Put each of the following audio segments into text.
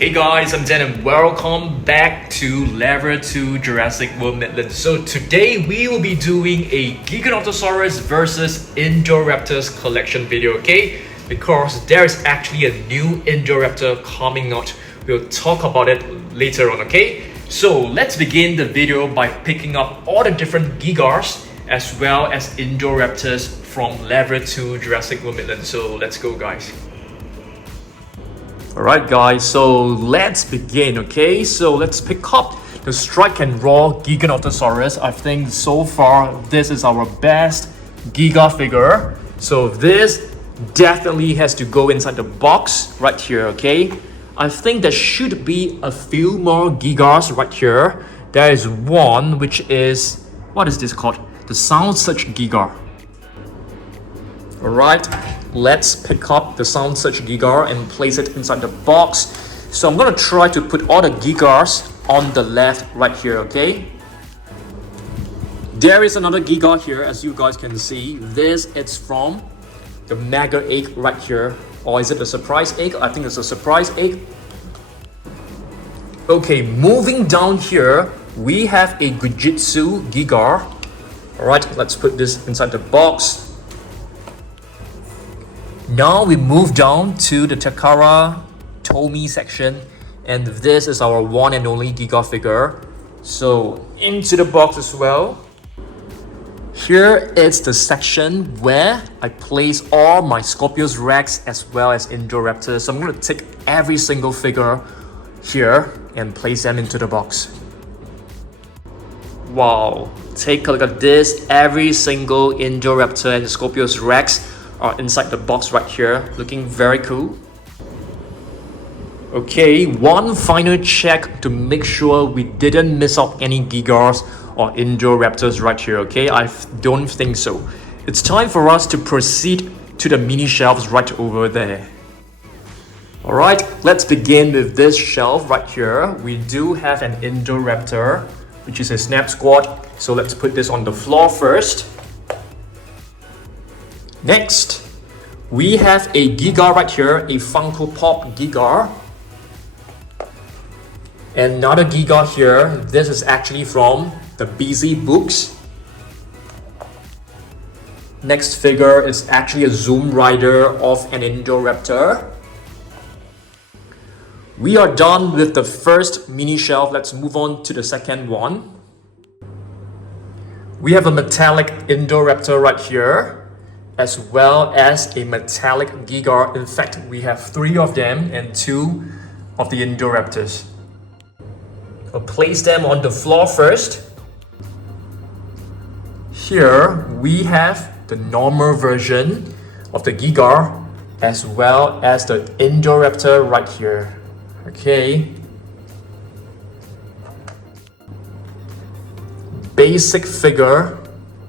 Hey guys, I'm Dan and welcome back to Level 2 Jurassic World Midland. So today we will be doing a Giganotosaurus versus Indoraptors collection video, okay? Because there is actually a new Indoraptor coming out. We'll talk about it later on, okay? So let's begin the video by picking up all the different Gigars as well as Indoraptors from Level 2 Jurassic World Midland. So let's go guys. Alright guys, so let's begin, okay? So let's pick up the Strike and Roar Giganotosaurus. I think so far this is our best Giga figure. So this definitely has to go inside the box right here, okay? I think there should be a few more Gigas right here. There is one which is, what is this called? The Sound Search Giga. Alright, let's pick up the Sound Search Giga and place it inside the box. So I'm gonna try to put all the Gigas on the left right here, okay? There is another Giga here, as you guys can see. This is from the Mega Egg right here. Or is it a surprise egg? I think it's a surprise egg. Okay, moving down here, we have a Gujitsu Giga. Alright, let's put this inside the box. Now we move down to the Takara Tomy section, and this is our one and only Giga figure. So into the box as well. Here is the section where I place all my Scorpios Rex as well as Indoraptors. So I'm going to take every single figure here and place them into the box. Wow, take a look at this. Every single Indoraptor and Scorpios Rex are inside the box right here, looking very cool. Okay, one final check to make sure we didn't miss out any Gigas or Indoraptors right here, okay? I don't think so. It's time for us to proceed to the mini shelves right over there. Alright, let's begin with this shelf right here. We do have an Indoraptor, which is a Snap Squad. So let's put this on the floor first. Next, we have a Giga right here, a Funko Pop Giga. Another Giga here. This is actually from the BZ books. Next figure is actually a Zoom Rider of an Indoraptor. We are done with the first mini shelf. Let's move on to the second one. We have a metallic Indoraptor right here, as well as a metallic Giga. In fact, we have 3 of them and 2 of the Indoraptors. I'll place them on the floor first. Here we have the normal version of the Giga as well as the Indoraptor right here. Okay. Basic figure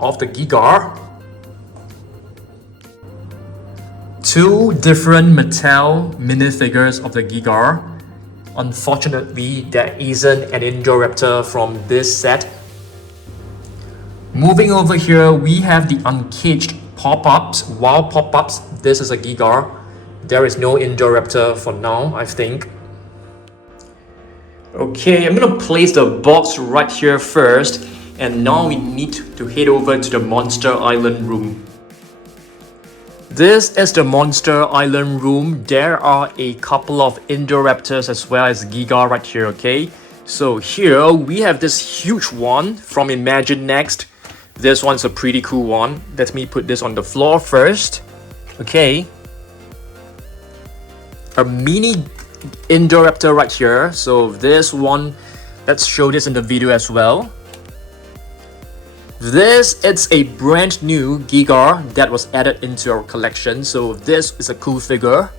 of the Giga. 2 different Mattel minifigures of the Giga. Unfortunately, there isn't an Indoraptor from this set. Moving over here, we have the uncaged pop-ups. Wild pop-ups. This is a Giga. There is no Indoraptor for now, I think. Okay, I'm gonna place the box right here first. And now we need to head over to the Monster Island room. This is the Monster Island room. There are a couple of Indoraptors as well as Giga right here, okay? So here we have this huge one from Imagine Next. This one's a pretty cool one. Let me put this on the floor first. Okay. A mini Indoraptor right here. So this one, let's show this in the video as well. This is a brand new Giga that was added into our collection, so this is a cool figure.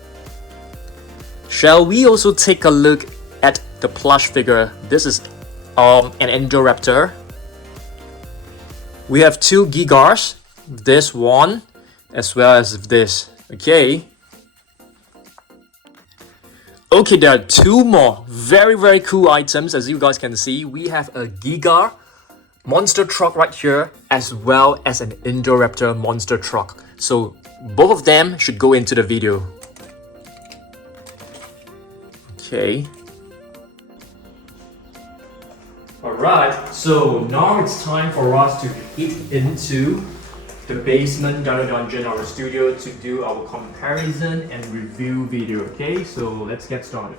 Shall we also take a look at the plush figure? This is an Indoraptor. We have 2 Gigas, this one as well as this. Okay. Okay, there are 2 more very cool items. As you guys can see, we have a Giga monster truck right here as well as an Indoraptor monster truck. So both of them should go into the video. Okay, Alright, so now it's time for us to head into the basement Dino Dungeon, our studio, to do our comparison and review video, okay? So let's get started.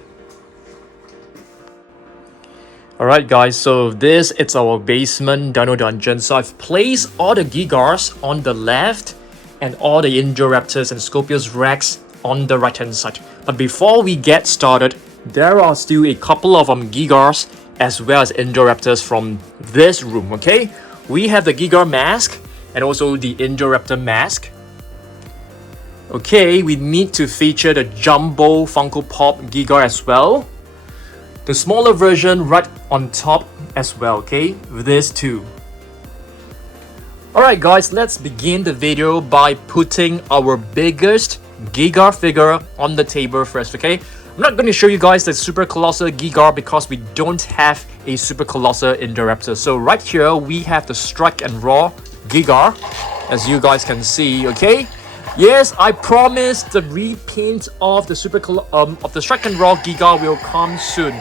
Alright guys, so this is our basement Dino Dungeon. So I've placed all the Gigars on the left and all the Indoraptors and Scorpios Rex on the right hand side. But before we get started, there are still a couple of Gigars as well as Indoraptors from this room, okay? We have the Gigar Mask and also the Indoraptor Mask. Okay, we need to feature the Jumbo Funko Pop Gigar as well. The smaller version right on top as well, okay? With this too. Alright guys, let's begin the video by putting our biggest Gigar figure on the table first, okay? I'm not going to show you guys the Super Colossal Gigar because we don't have a Super Colossal Indoraptor. So right here, we have the Strike and Raw Gigar, as you guys can see, okay? Yes, I promise the repaint of the Strike and Raw Gigar will come soon.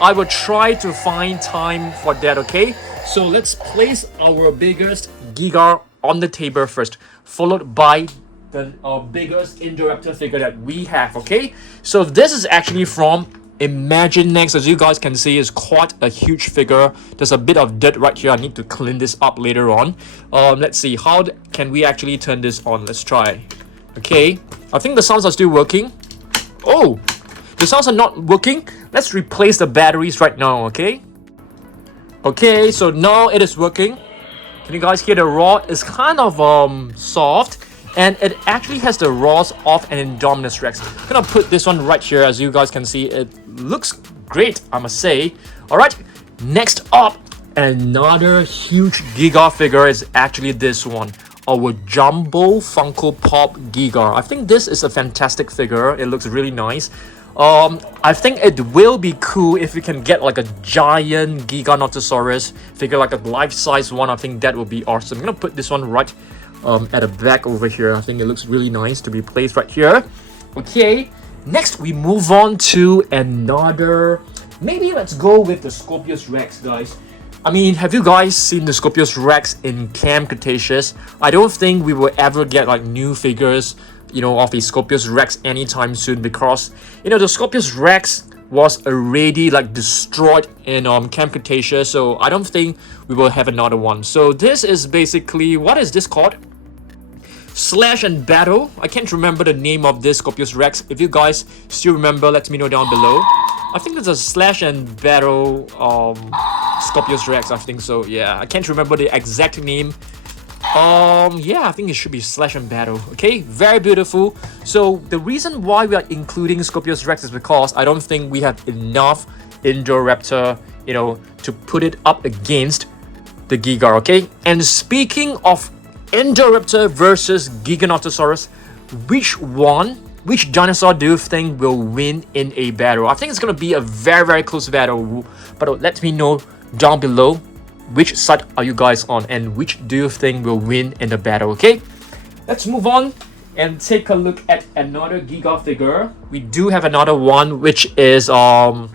I will try to find time for that, okay? So let's place our biggest Gigar on the table first, followed by the biggest Indoraptor figure that we have, okay? So this is actually from Imaginext. As you guys can see, is quite a huge figure. There's a bit of dirt right here. I need to clean this up later on. Let's see, how can we actually turn this on? Let's try. Okay, I think the sounds are still working. Oh, the sounds are not working. Let's replace the batteries right now, okay? Okay, so now it is working. Can you guys hear the roar? It's kind of soft, and it actually has the roars of an Indominus Rex. I'm gonna put this one right here. As you guys can see, it looks great, I must say. Alright, next up, another huge Giga figure is actually this one. Our Jumbo Funko Pop Gigar. I think this is a fantastic figure. It looks really nice. I think it will be cool if we can get like a giant Giganotosaurus figure, like a life-size one. I think that would be awesome. I'm gonna put this one right at the back over here. I think it looks really nice to be placed right here. Okay, next we move on to another. Maybe let's go with the Scorpios Rex, guys. I mean, have you guys seen the Scorpios Rex in Camp Cretaceous? I don't think we will ever get like new figures, you know, of a Scorpios Rex anytime soon, because, you know, the Scorpios Rex was already like destroyed in Camp Cretaceous, so I don't think we will have another one. So this is basically, what is this called? Slash and Battle. I can't remember the name of this Scorpios Rex. If you guys still remember, let me know down below. I think it's a Slash and Battle Scorpios Rex, I think so. Yeah, I can't remember the exact name. Yeah, I think it should be Slash and Battle. Okay, very beautiful. So the reason why we are including Scorpios Rex is because I don't think we have enough Indoraptor, you know, to put it up against the Gigar, okay? And speaking of Indoraptor versus Giganotosaurus, which dinosaur do you think will win in a battle? I think it's gonna be a very, very close battle, but let me know down below which side are you guys on and which do you think will win in the battle, okay? Let's move on and take a look at another Giga figure. We do have another one, which is the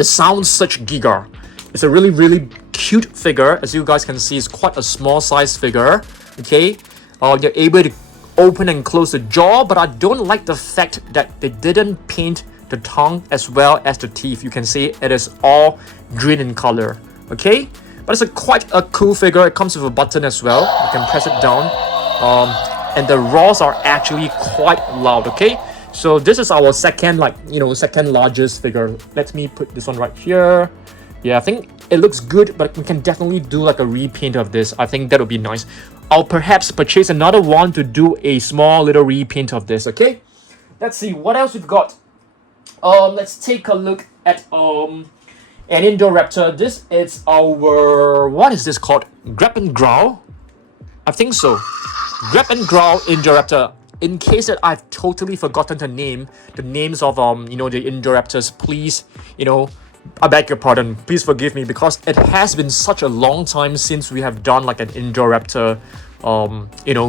Sound Search Giga. It's a really, really cute figure. As you guys can see, it's quite a small size figure, okay? You're able to open and close the jaw, but I don't like the fact that they didn't paint the tongue as well as the teeth. You can see it is all green in color, okay? But it's quite a cool figure. It comes with a button as well. You can press it down. And the roars are actually quite loud, okay? So this is our second largest figure. Let me put this one right here. Yeah, I think it looks good, but we can definitely do like a repaint of this. I think that would be nice. I'll perhaps purchase another one to do a small little repaint of this, okay? Let's see what else we've got. Let's take a look at an Indoraptor. This is our, what is this called? Grab and Growl? I think so. Grab and Growl Indoraptor. In case that I've totally forgotten the names of the Indoraptors, please, I beg your pardon. Please forgive me, because it has been such a long time since we have done like an Indoraptor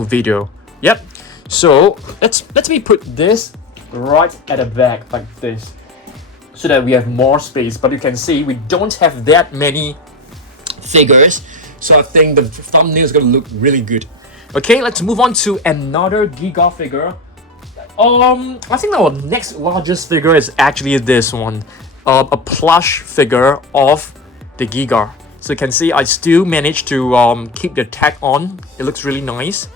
video. Yep. So let me put this right at the back like this, so that we have more space. But you can see we don't have that many figures. So I think the thumbnail is gonna look really good. Okay, let's move on to another Giga figure. I think our next largest figure is actually this one, a plush figure of the Giga. So you can see I still managed to keep the tag on. It looks really nice.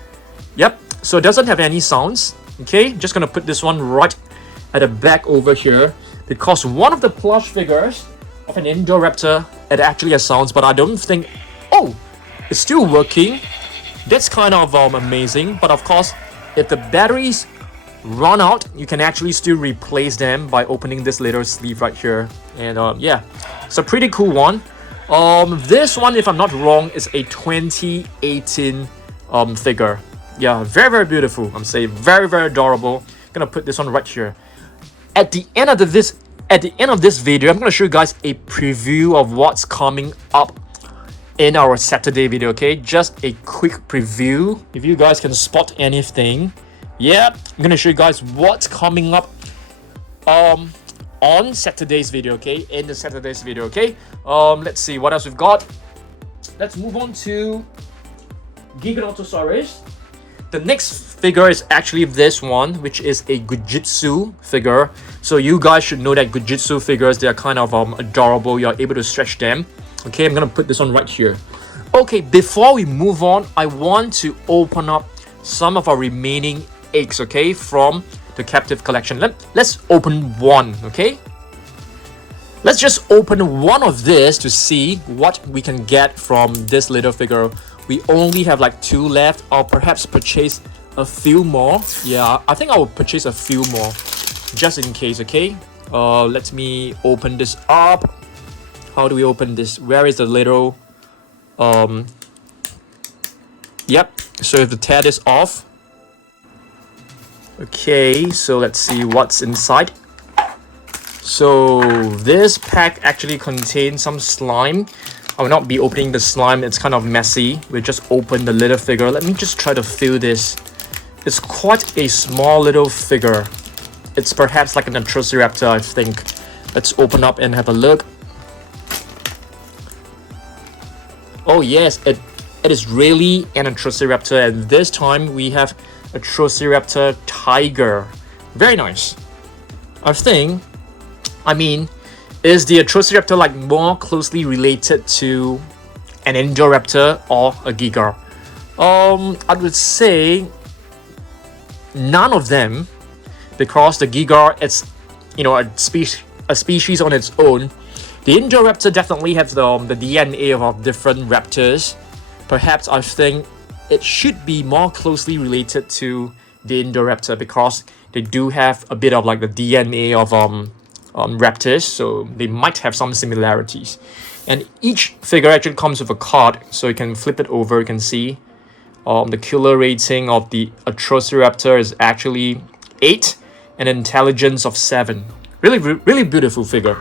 Yep. So it doesn't have any sounds. Okay, just gonna put this one right at the back over here, because one of the plush figures of an Indoraptor, it actually has sounds, but I don't think... Oh, it's still working. That's kind of amazing. But of course, if the batteries run out, you can actually still replace them by opening this little sleeve right here. And yeah, it's a pretty cool one. This one, if I'm not wrong, is a 2018 figure. Yeah, very, very beautiful. I'm saying very, very adorable. Gonna put this one right here. At the end of this video, I'm gonna show you guys a preview of what's coming up in our Saturday video. Okay, just a quick preview. If you guys can spot anything, yeah, I'm gonna show you guys what's coming up on Saturday's video. Okay, in the Saturday's video. Okay, let's see what else we've got. Let's move on to Giganotosaurus. The next figure is actually this one, which is a Gujitsu figure. So you guys should know that Gujitsu figures, they are kind of adorable. You're able to stretch them. Okay, I'm gonna put this one right here. Okay, before we move on, I want to open up some of our remaining eggs, okay, from the captive collection. Let's open one, okay? Let's just open one of this to see what we can get from this little figure. We only have like 2 left. I'll perhaps purchase a few more. Yeah, I think I will purchase a few more just in case, okay? Let me open this up. How do we open this? Where is the little... Yep, so if the tab is off. Okay, so let's see what's inside. So this pack actually contains some slime. I will not be opening the slime, it's kind of messy. We'll just open the little figure. Let me just try to feel this. It's quite a small little figure. It's perhaps like an Atrociraptor, I think. Let's open up and have a look. Oh yes, it is really an Atrociraptor, and this time we have Atrociraptor Tiger. Very nice. I mean, is the Atrociraptor like more closely related to an Indoraptor or a Giga? I would say none of them, because the Giga, it's, you know, a species on its own. The Indoraptor definitely has the DNA of different raptors. Perhaps I think it should be more closely related to the Indoraptor, because they do have a bit of like the DNA of raptors, so they might have some similarities. And each figure actually comes with a card, so you can flip it over. You can see the killer rating of the Atrociraptor is actually 8 and intelligence of 7. Really beautiful figure.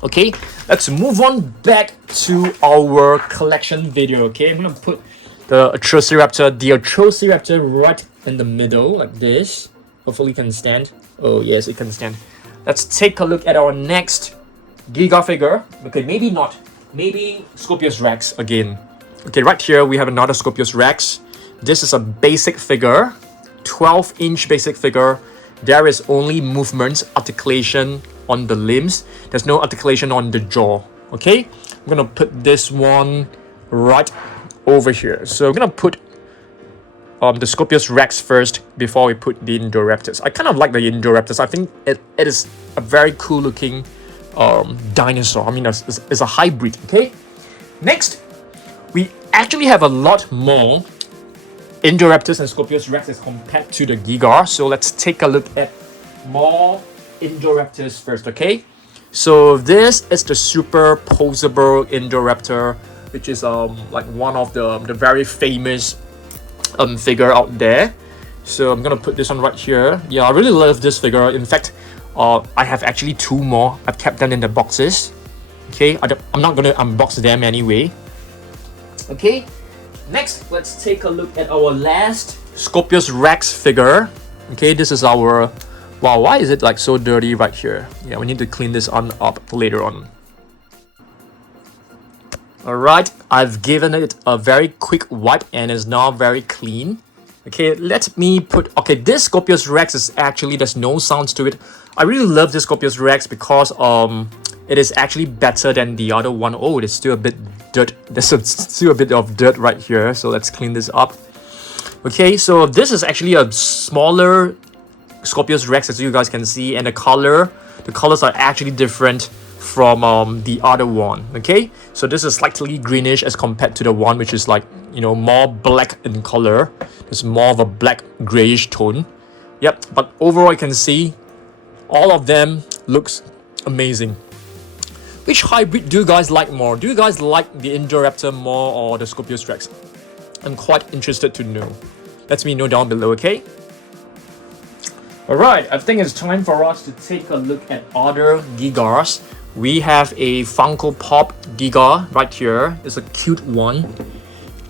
Okay, let's move on back to our collection video. Okay, I'm gonna put the Atrociraptor right in the middle like this. Hopefully it can stand. Oh yes, it can stand. Let's take a look at our next Giga figure. Okay, maybe not. Maybe Scorpios Rex again. Okay, right here we have another Scorpios Rex. This is a basic figure, 12-inch basic figure. There is only movement, articulation on the limbs. There's no articulation on the jaw. Okay, I'm gonna put this one right over here. So I'm gonna put the Scorpios Rex first before we put the Indoraptors. I kind of like the Indoraptors. I think it is a very cool looking dinosaur. I mean, it's a hybrid. Okay, next we actually have a lot more Indoraptors and Scorpios Rex as compared to the Giga. So let's take a look at more Indoraptors first. Okay, so this is the super posable Indoraptor, which is like one of the very famous figure out there. So I'm gonna put this one right here. Yeah, I really love this figure. In fact, I have actually 2 more. I've kept them in the boxes. Okay, I'm not gonna unbox them anyway. Okay, next let's take a look at our last Scorpios Rex figure. Okay, this is our... Wow, why is it like so dirty right here? Yeah, we need to clean this on up later on. Alright, I've given it a very quick wipe and is now very clean. Okay, let me put... Okay, this Scorpios Rex is actually... There's no sounds to it. I really love this Scorpios Rex because it is actually better than the other one. Oh, there's still a bit dirt. Still a bit of dirt right here. So let's clean this up. Okay, so this is actually a smaller Scorpios Rex, as you guys can see. And the colors are actually different from the other one. Okay, so this is slightly greenish as compared to the one which is like, you know, more black in color. It's more of a black grayish tone. Yep, but overall you can see all of them looks amazing. Which hybrid do you guys like more? Do you guys like the Indoraptor more or the Scorpios Rex? I'm quite interested to know. Let me know down below, okay? Alright, I think it's time for us to take a look at other Gigars. We have a Funko Pop Giga right here. It's a cute one.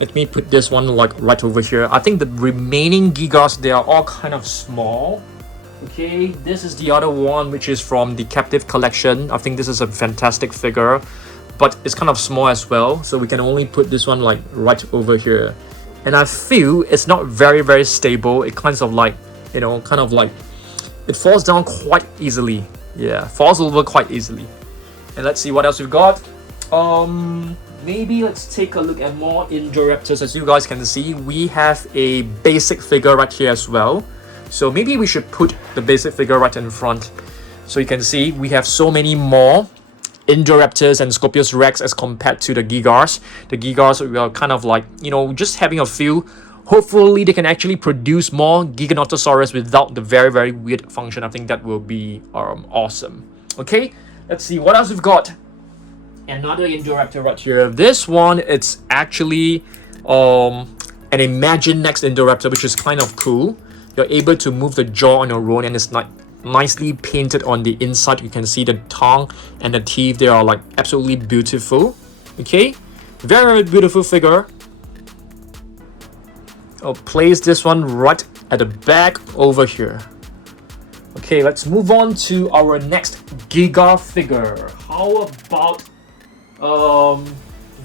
Let me put this one like right over here. I think the remaining Gigas, they are all kind of small. Okay, this is the other one which is from the Captive Collection. I think this is a fantastic figure, but it's kind of small as well. So we can only put this one like right over here. And I feel it's not very stable. It kind of like, you know, it falls down quite easily. Yeah, falls over quite easily. And let's see what else we've got. Maybe let's take a look at more Indoraptors. As you guys can see, we have a basic figure right here as well. So maybe we should put the basic figure right in front. So you can see we have so many more Indoraptors and Scorpios Rex as compared to the Gigars. The Gigars are kind of like, you know, just having a few. Hopefully they can actually produce more Giganotosaurus without the very weird function. I think that will be awesome. Okay, let's see what else we've got. Another Indoraptor right here. This one, it's actually an Imagine Next Indoraptor, which is kind of cool. You're able to move the jaw on your own, and it's like nicely painted on the inside. You can see the tongue and the teeth. They are like absolutely beautiful. Okay, very beautiful figure. I'll place this one right at the back over here. Okay, let's move on to our next Giga figure. How about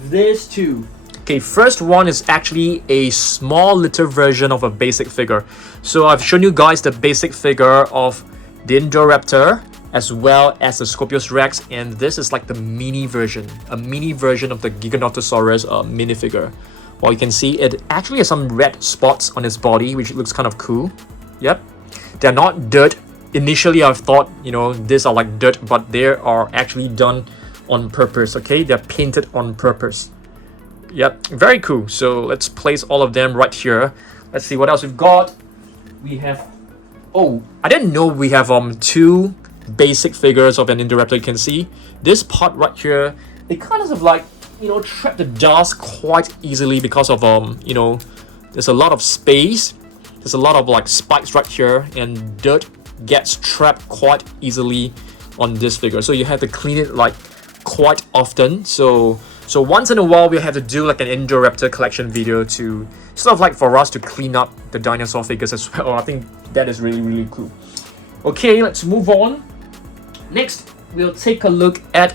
this two? Okay, first one is actually a small little version of a basic figure. So I've shown you guys the basic figure of the Indoraptor as well as the Scorpios Rex, and this is like the mini version, a mini version of the Giganotosaurus minifigure. Well, you can see it actually has some red spots on its body, which looks kind of cool. Yep, they're not dirt. Initially, I thought, you know, these are like dirt, but they are actually done on purpose. Okay, they're painted on purpose. Yep, very cool. So let's place all of them right here. Let's see what else we've got. We have... Oh, I didn't know we have two basic figures of an Indoraptor. You can see this part right here. They kind of like, you know, trap the dust quite easily because of you know, there's a lot of space. There's a lot of like spikes right here, and dirt gets trapped quite easily on this figure. So you have to clean it like quite often. So once in a while we'll have to do like an Indoraptor collection video to sort of like for us to clean up the dinosaur figures as well. I think that is really cool. Okay, let's move on. Next, we'll take a look at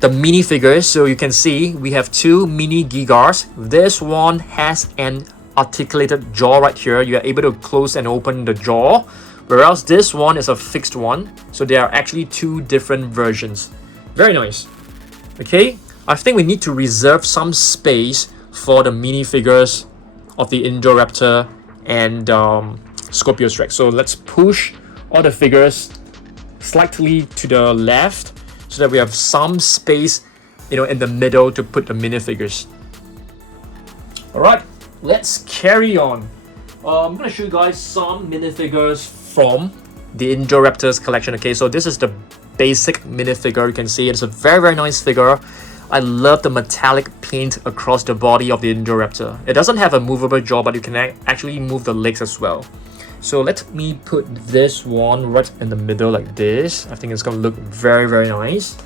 the minifigures. So you can see we have two mini Gigars. This one has an articulated jaw right here. You are able to close and open the jaw, whereas this one is a fixed one. So there are actually two different versions. Very nice. Okay, I think we need to reserve some space for the minifigures of the Indoraptor and Scorpios Rex. So let's push all the figures slightly to the left so that we have some space, you know, in the middle to put the minifigures. All right, let's carry on. I'm gonna show you guys some minifigures from the Indoraptors collection. Okay, so this is the basic minifigure. You can see it's a very nice figure. I love the metallic paint across the body of the Indoraptor. It doesn't have a movable jaw, but you can actually move the legs as well. So let me put this one right in the middle like this. I think it's gonna look very nice.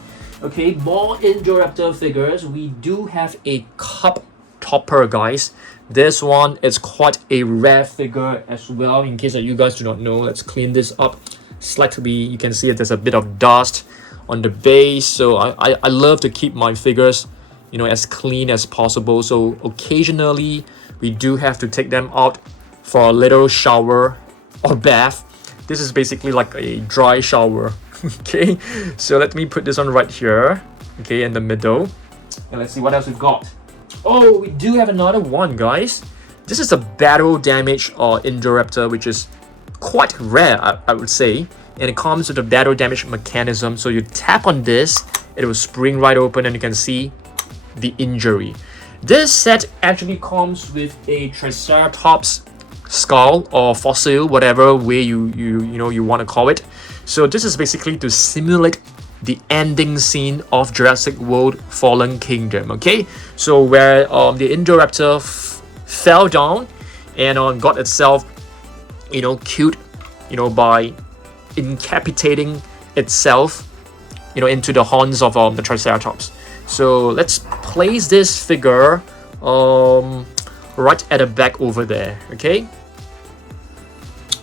Okay, more Indoraptor figures. We do have a cup topper, guys. This one is quite a rare figure as well. In case that you guys do not know, let's clean this up slightly. You can see that there's a bit of dust on the base. So I love to keep my figures as clean as possible. So occasionally we do have to take them out for a little shower or bath. This is basically like a dry shower. Okay, so let me put this one right here, okay, in the middle, and let's see what else we've got. Oh, we do have another one, guys. This is a battle damage Indoraptor, which is quite rare, I would say, and it comes with a battle damage mechanism. So you tap on this, it will spring right open, and you can see the injury. This set actually comes with a Triceratops skull or fossil, whatever way you want to call it. So this is basically to simulate the ending scene of Jurassic World Fallen Kingdom. Okay, so where the Indoraptor fell down and got itself killed by incapitating itself into the horns of the Triceratops. So let's place this figure right at the back over there.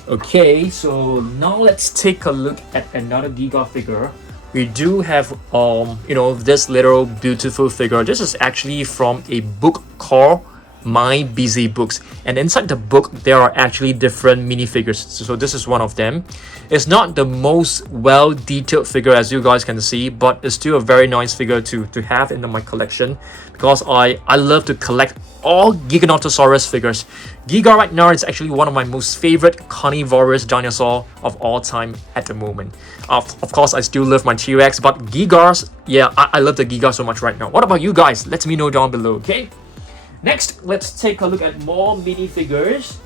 Okay, so now let's take a look at another Giga figure. We do have this little beautiful figure. This is actually from a book called My Busy Books, and inside the book there are actually different minifigures. So this is one of them. It's not the most well detailed figure, as you guys can see, but it's still a very nice figure to have in my collection, because I love to collect all Giganotosaurus figures. Giga right now is actually one of my most favorite carnivorous dinosaur of all time at the moment. Of course, I still love my T-Rex, but Gigas, yeah, I love the Giga so much right now. What about you guys? Let me know down below, okay? Next, let's take a look at more minifigures.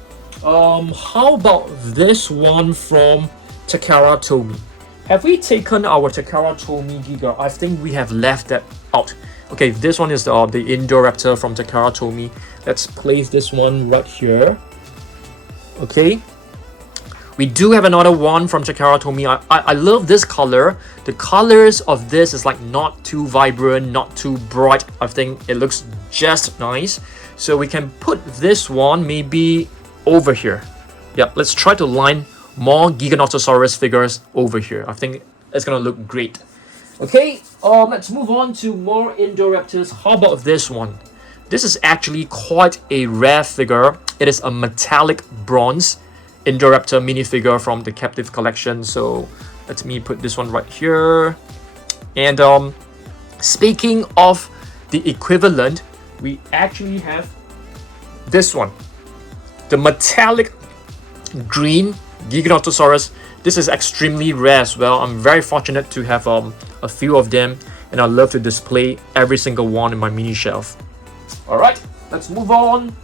How about this one from Takara Tomy? Have we taken our Takara Tomy Giga? I think we have left that out. Okay, this one is the Indoraptor from Takara Tomy. Let's place this one right here. Okay. We do have another one from Takara Tomy. I love this color. The colors of this is like not too vibrant, not too bright. I think it looks just nice. So we can put this one maybe over here. Yeah, let's try to line more Giganotosaurus figures over here. I think it's gonna look great. Okay, let's move on to more Indoraptors. How about this one? This is actually quite a rare figure. It is a metallic bronze Indoraptor minifigure from the Captive Collection. So let me put this one right here. And speaking of the equivalent, we actually have this one, the metallic green Giganotosaurus. This is extremely rare as well. I'm very fortunate to have a few of them, and I love to display every single one in my mini shelf. Alright, let's move on.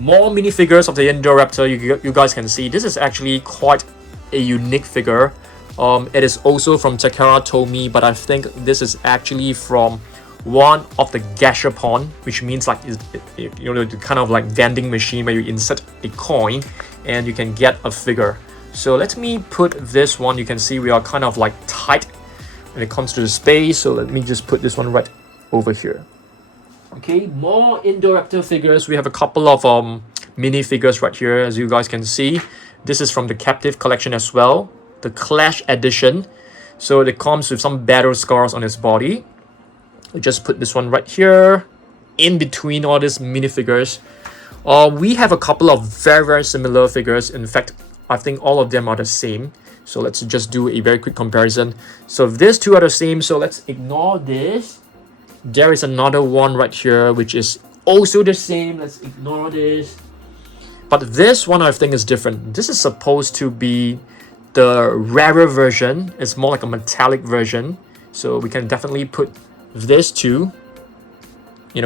More minifigures of the Indoraptor. You guys can see this is actually quite a unique figure. It is also from Takara Tomy, but I think this is actually from one of the gashapon, which means like the kind of like vending machine where you insert a coin and you can get a figure. So let me put this one. You can see we are kind of like tight when it comes to the space. So let me just put this one right over here. Okay, more Indoraptor figures. We have a couple of minifigures right here, as you guys can see. This is from the Captive Collection as well, the Clash Edition. So it comes with some battle scars on its body. We just put this one right here in between all these minifigures. We have a couple of very similar figures. In fact, I think all of them are the same. So let's just do a very quick comparison. So these two are the same, so let's ignore this. There is another one right here which is also the same. Let's ignore this. But this one I think is different. This is supposed to be the rarer version. It's more like a metallic version. So we can definitely put this too, in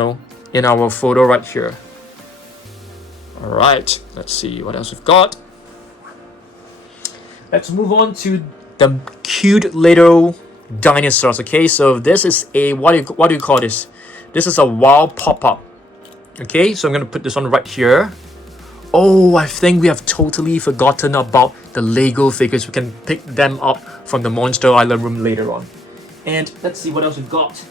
our photo right here. Alright, let's see what else we've got. Let's move on to the cute little dinosaurs. Okay, so this is a what do you call this? This is a wild pop-up. Okay, so I'm gonna put this one right here. Oh, I think we have totally forgotten about the Lego figures. We can pick them up from the Monster Island room later on. And let's see what else we've got.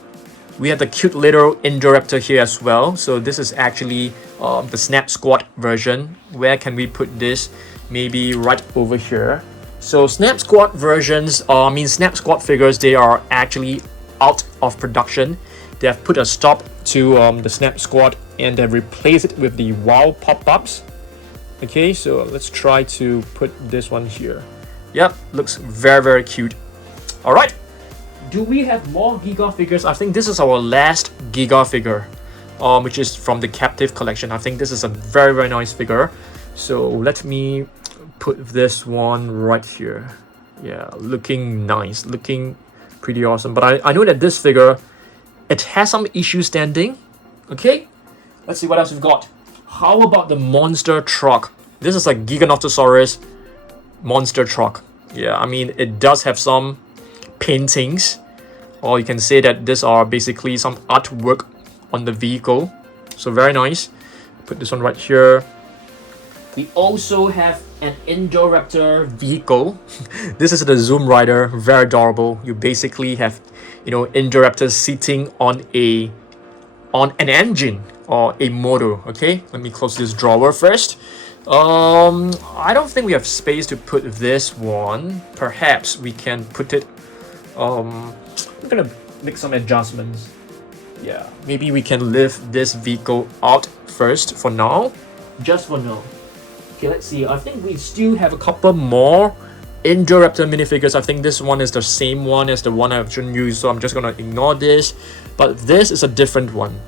We have the cute little Indoraptor here as well. So this is actually the Snap Squad version. Where can we put this? Maybe right over here. So Snap Squad versions, Snap Squad figures, they are actually out of production. They have put a stop to the Snap Squad and they've replaced it with the WoW pop-ups. Okay, so let's try to put this one here. Yep, looks very, very cute. All right, do we have more Giga figures? I think this is our last Giga figure, which is from the Captive Collection. I think this is a very, very nice figure. So let me put this one right here. Yeah, looking nice, looking pretty awesome. But I know that this figure, it has some issues standing. Okay, let's see what else we've got. How about the monster truck? This is a Giganotosaurus monster truck. Yeah, I mean, it does have some paintings, or you can say that these are basically some artwork on the vehicle. So very nice. Put this one right here. We also have an Indoraptor vehicle. This is the Zoom Rider, very adorable. You basically have, you know, Indoraptor sitting on an engine or a motor. Okay, let me close this drawer first. I don't think we have space to put this one. Perhaps we can put it. We're gonna make some adjustments. Yeah, maybe we can lift this vehicle out first for now. Just for now. Okay, let's see. I think we still have a couple more Indoraptor minifigures. I think this one is the same one as the one I've shown you, so I'm just gonna ignore this. But this is a different one.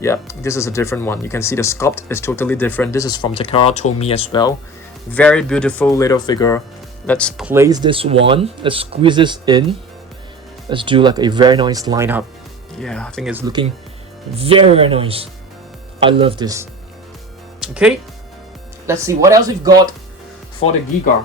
Yeah, this is a different one. You can see the sculpt is totally different. This is from Takara Tomy as well. Very beautiful little figure. Let's place this one. Let's squeeze this in. Let's do like a very nice lineup. Yeah, I think it's looking very, very nice. I love this. Okay, let's see what else we've got for the Giga.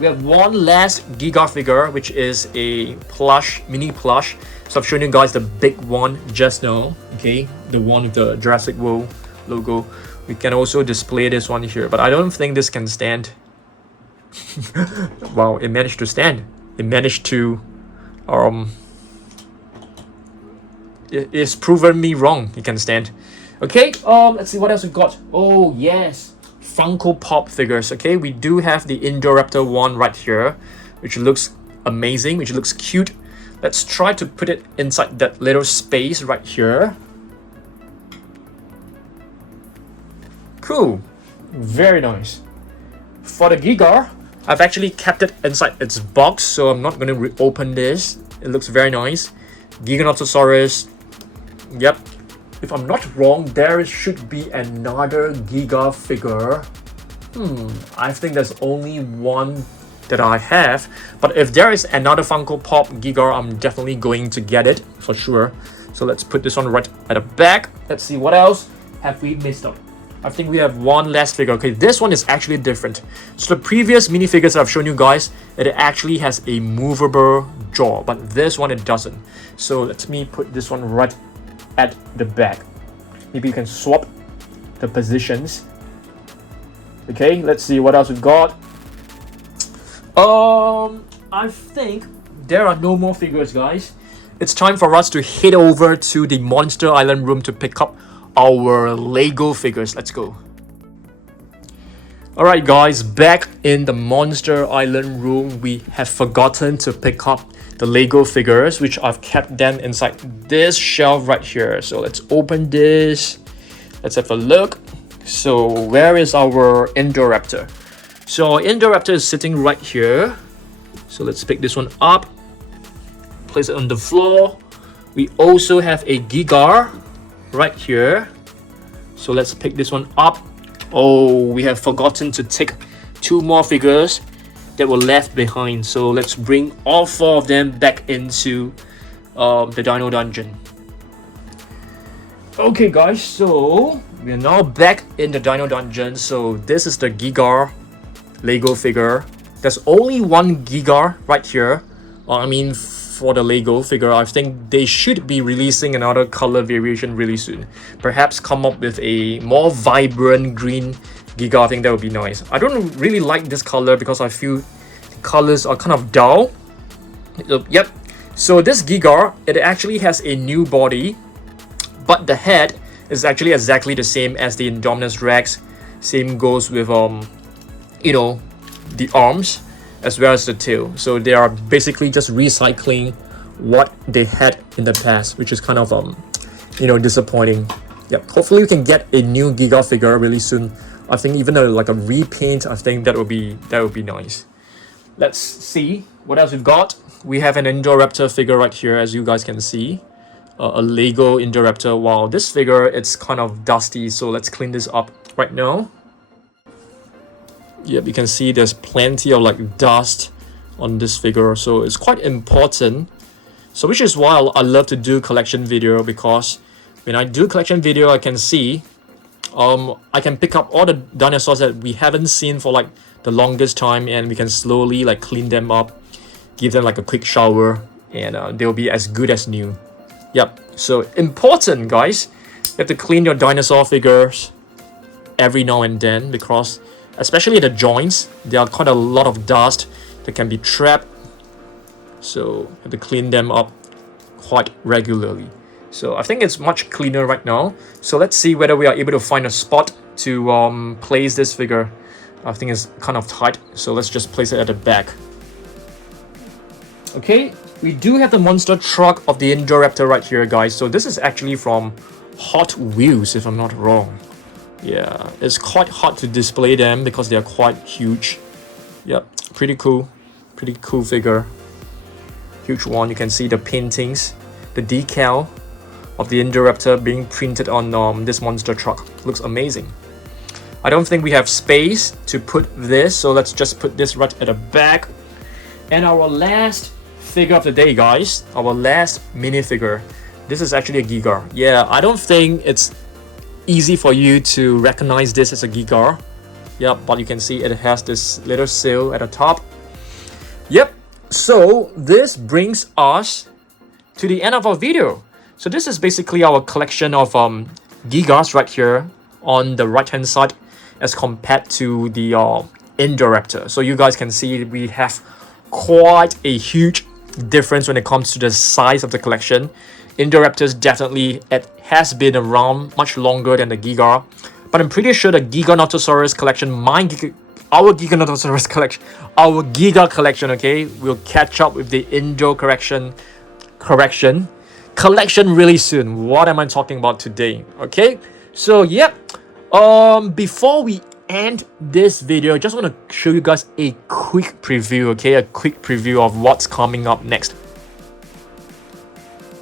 We have one last Giga figure, which is a plush, mini plush. So I've shown you guys the big one just now. Okay, the one with the Jurassic World logo. We can also display this one here, but I don't think this can stand. Wow, it managed to stand. It managed to it's proven me wrong. It can stand. Okay, let's see what else we've got. Oh yes, Funko Pop figures. Okay, we do have the Indoraptor one right here, which looks amazing, which looks cute. Let's try to put it inside that little space right here. Cool, very nice. For the Giga, I've actually kept it inside its box, so I'm not going to reopen this. It looks very nice. Giganotosaurus. Yep. If I'm not wrong, there should be another Giga figure. I think there's only one that I have. But if there is another Funko Pop Giga, I'm definitely going to get it for sure. So let's put this one right at the back. Let's see what else have we missed out. I think we have one last figure. Okay, this one is actually different. So the previous minifigures I've shown you guys, it actually has a movable jaw, but this one it doesn't. So let me put this one right at the back. Maybe you can swap the positions. Okay, let's see what else we've got. I think there are no more figures, guys. It's time for us to head over to the Monster Island room to pick up our Lego figures. Let's go. Alright guys, back in the Monster Island room, we have forgotten to pick up the Lego figures, which I've kept them inside this shelf right here. So let's open this. Let's have a look. So where is our Indoraptor? So our Indoraptor is sitting right here. So let's pick this one up. Place it on the floor. We also have a Giga right here. So let's pick this one up. Oh, we have forgotten to take two more figures that were left behind. So let's bring all four of them back into the Dino Dungeon. Okay guys, so we are now back in the Dino Dungeon. So this is the Giga Lego figure. There's only one Giga right here. I mean, for the Lego figure, I think they should be releasing another color variation really soon. Perhaps come up with a more vibrant green Giga. I think that would be nice. I don't really like this color because I feel the colors are kind of dull. Yep. So this Giga, it actually has a new body, but the head is actually exactly the same as the Indominus Rex. Same goes with you know, the arms as well as the tail. So they are basically just recycling what they had in the past, which is kind of you know, disappointing. Yep, hopefully we can get a new Giga figure really soon. I think even like a repaint, I think that would be nice. Let's see what else we've got. We have an Indoraptor figure right here, as you guys can see. A Lego Indoraptor. Wow, this figure, it's kind of dusty, so let's clean this up right now. Yep, you can see there's plenty of like dust on this figure, so it's quite important. So which is why I love to do collection video, because when I do collection video, I can see I can pick up all the dinosaurs that we haven't seen for like the longest time, and we can slowly like clean them up, give them like a quick shower, and they'll be as good as new. Yep, so important, guys. You have to clean your dinosaur figures every now and then, because especially the joints, there are quite a lot of dust that can be trapped, so you have to clean them up quite regularly. So I think it's much cleaner right now. So let's see whether we are able to find a spot to place this figure. I think it's kind of tight, so let's just place it at the back. Okay, we do have the monster truck of the Indoraptor right here, guys. So this is actually from Hot Wheels, if I'm not wrong. Yeah, it's quite hard to display them because they are quite huge. Yep, pretty cool figure. Huge one. You can see the paintings, the decal of the Indoraptor being printed on this monster truck. Looks amazing. I don't think we have space to put this, so let's just put this right at the back. And our last figure of the day, guys, our last minifigure. This is actually a Giga. Yeah, I don't think it's easy for you to recognize this as a Giga. Yep, but you can see it has this little seal at the top. Yep, so this brings us to the end of our video. So this is basically our collection of Gigas right here on the right hand side, as compared to the Indoraptor. So you guys can see we have quite a huge difference when it comes to the size of the collection. Indoraptors definitely, it has been around much longer than the Giga, but I'm pretty sure the Giganotosaurus collection, our Giganotosaurus collection, our Giga collection, okay, will catch up with the Indo collection really soon. What am I talking about today? Okay, so yep. Before we end this video, just want to show you guys a quick preview, okay? A quick preview of what's coming up next.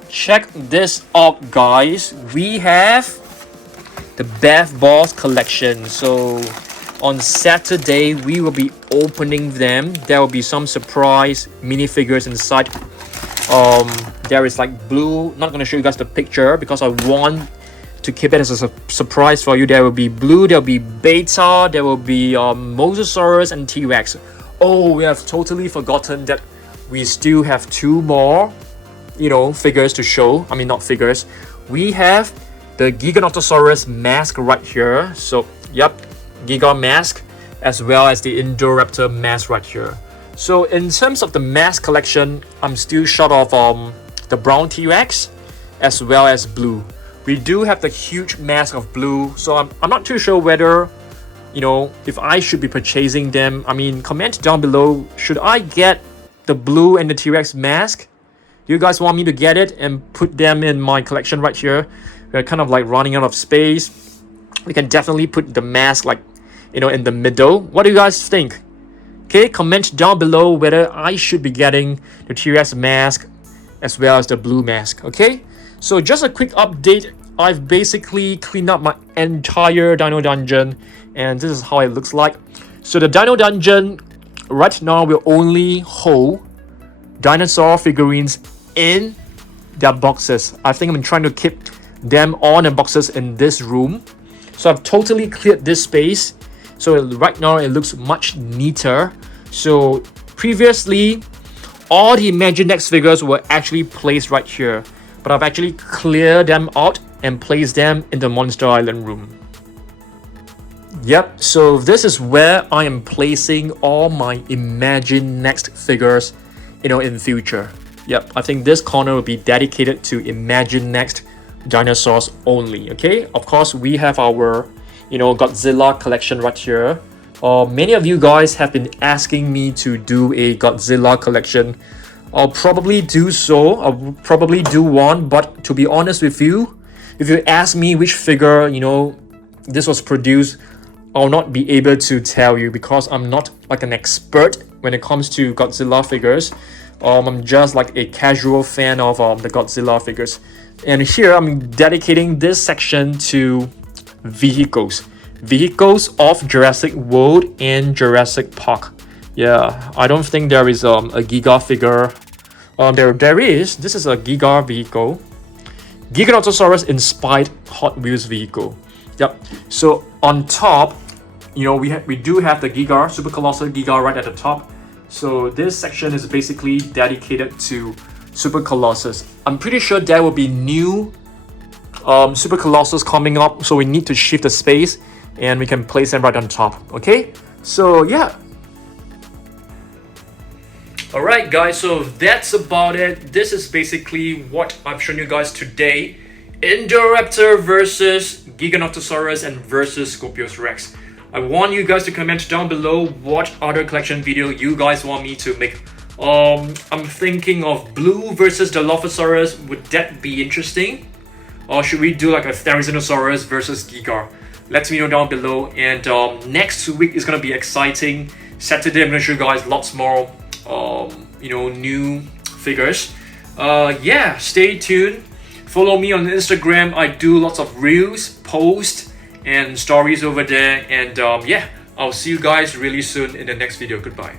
Check this out, guys. We have the Bath Balls collection. So on Saturday, we will be opening them. There will be some surprise minifigures inside. There is like blue. Not gonna show you guys the picture because I want to keep it as a surprise for you. There will be blue, there will be beta, there will be Mosasaurus and T-Rex. Oh, we have totally forgotten that we still have two more, you know, figures to show. I mean, not figures. We have the Giganotosaurus Mask right here. So, yep, Giga Mask, as well as the Indoraptor Mask right here. So, in terms of the mask collection, I'm still short of the brown T-Rex, as well as blue. We do have the huge mask of blue, so I'm not too sure whether, you know, if I should be purchasing them. I mean, comment down below, should I get the blue and the T-Rex mask? Do you guys want me to get it and put them in my collection right here? We're kind of like running out of space. We can definitely put the mask like, you know, in the middle. What do you guys think? Okay, comment down below whether I should be getting the T-Rex mask as well as the blue mask, okay? So just a quick update, I've basically cleaned up my entire Dino Dungeon, and this is how it looks like. So the Dino Dungeon right now will only hold dinosaur figurines in their boxes. I think I'm trying to keep them all in boxes in this room. So I've totally cleared this space. So right now it looks much neater. So previously, all the Imaginext figures were actually placed right here, but I've actually cleared them out and placed them in the Monster Island room. Yep, so this is where I am placing all my Imaginext figures, you know, in future. Yep, I think this corner will be dedicated to Imaginext dinosaurs only, okay? Of course, we have our, you know, Godzilla collection right here. Many of you guys have been asking me to do a Godzilla collection I'll probably do so. I'll probably do one, but to be honest with you, if you ask me which figure, you know, this was produced, I'll not be able to tell you because I'm not like an expert when it comes to Godzilla figures. I'm just like a casual fan of the Godzilla figures. And here I'm dedicating this section to vehicles. Vehicles of Jurassic World and Jurassic Park. Yeah, I don't think there is a Giga figure. There is. This is a Giga vehicle. Giganotosaurus inspired Hot Wheels vehicle. Yep. So on top, you know, we do have the Giga, Super Colossal Giga right at the top. So this section is basically dedicated to Super Colossus. I'm pretty sure there will be new Super Colossus coming up, so we need to shift the space and we can place them right on top. Okay, so yeah. Alright guys, so that's about it. This is basically what I've shown you guys today. Indoraptor versus Giganotosaurus and versus Scorpios Rex. I want you guys to comment down below what other collection video you guys want me to make. I'm thinking of Blue versus Dilophosaurus. Would that be interesting? Or should we do like a Therizinosaurus versus Giga? Let me know down below. And next week is gonna be exciting. Saturday I'm gonna show you guys lots more you know, new figures. Yeah, stay tuned. Follow me on Instagram. I do lots of reels, posts, and stories over there. And yeah, I'll see you guys really soon in the next video. Goodbye.